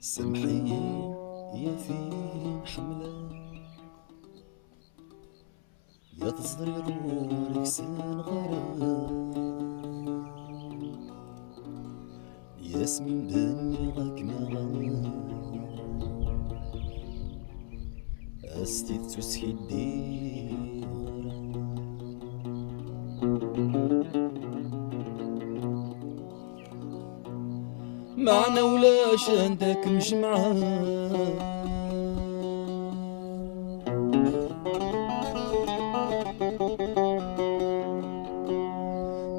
سمحي يا ثين حملة يا تصدري غورك سن غرام ياسمين دني غاك نغام أستيت تسكي دي معنا ولاش عندك مجمعة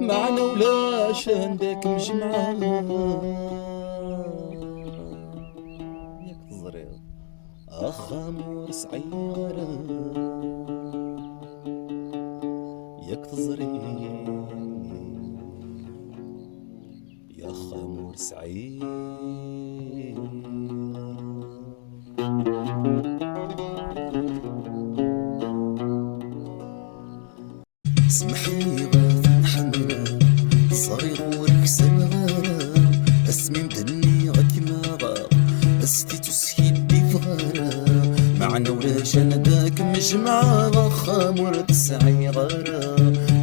معنا ولاش عندك مجمعة ياك تزريض أخامور صعيرة ياك تزريض يا خامور صعيرة سمحي غاث حملة صاري غورك سنغارة اسمي مدني غاك ماغا استي تسيدي فغارة معنا ولاش انا داك مجمعة خامور تسعي غارة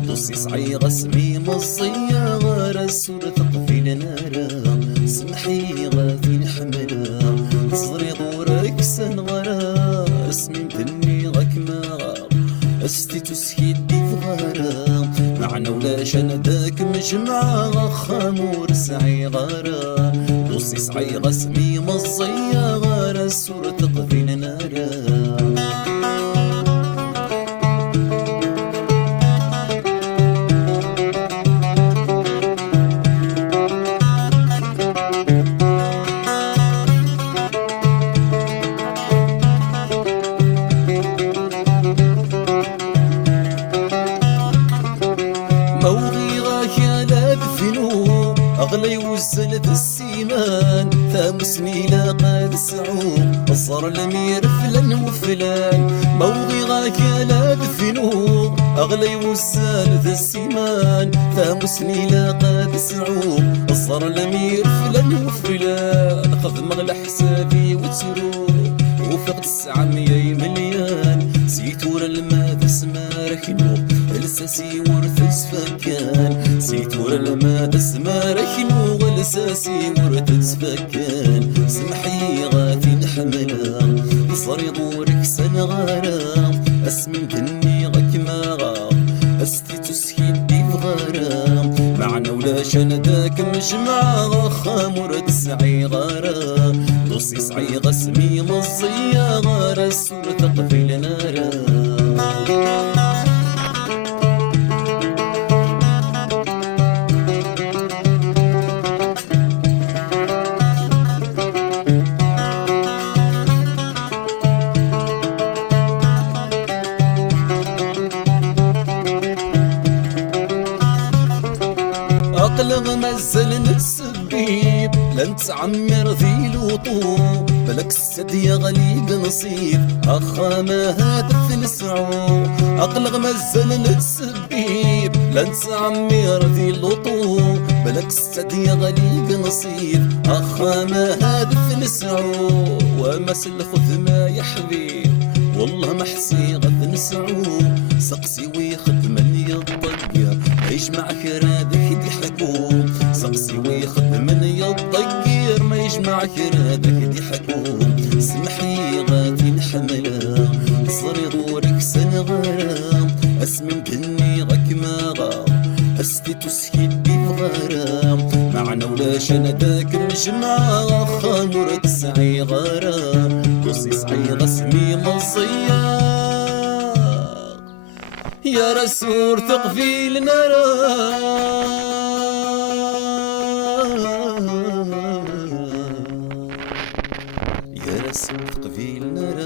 دوسي صعيغة سمي مصية غارة سورة طفيل نارة سمحي غاثين حملة صاري غورك سنغارة اسمي مدني غاك ماغا استي تسيدي فغارة معنا ولاش انا داك مجمعة خامور سعي غارة دوسي صعيغة سمي مصية غارة سورة طفيل نارة أغلى يوزن في السيمان ثامسني لاقى السعوم الصر الأمير فلان وفلان موضي غاك لا دفنوم أغلى يوزن في السيمان ثامسني لاقى السعوم الصر الأمير فلان وفلان خذ مغلى حسابي وتسرو وفقد 900 مليان سيتور الماء تسمى ركنو الساسي ورث سفكان سيتور الماء تسمى ركنو الساسي ورث سفكان سمحي غاثي حملا صري دورك سنغارة اسمي مدني غاك ماغا استي تسكيدي فغارة معنا ولاش انا داك مجمعة خامور تسعي غارة دوسي صعيغة سمي مصية غارة سورة طفيل نارة أقلغ مزل السبيب لن تعمر ذي الوطوب بلك السدي غليق نصيب أخا ما هاتف نسعو أقلغ مزل السبيب لن تعمر ذي الوطوب بلك السدي غليق نصيب أخا ما هاتف نسعو ومس الخذ ما يا حبيب والله ما حسي غد نسعو سقسي ويخد من يضيق يجمع كرادك يضحكون سقسي ويخد من يضيق ما يجمع كرادك يضحكون سمحي غادي نحملها صري دورك سنغارة اسمي مدني غاك ماغا استي تسكيدي فغارة معنا ولاش انا داك المجمعة خامور تسعي غارة دوسي صعيغة سمي مصية يا رسول تقفيل نرى يا رسول تقفيل نرى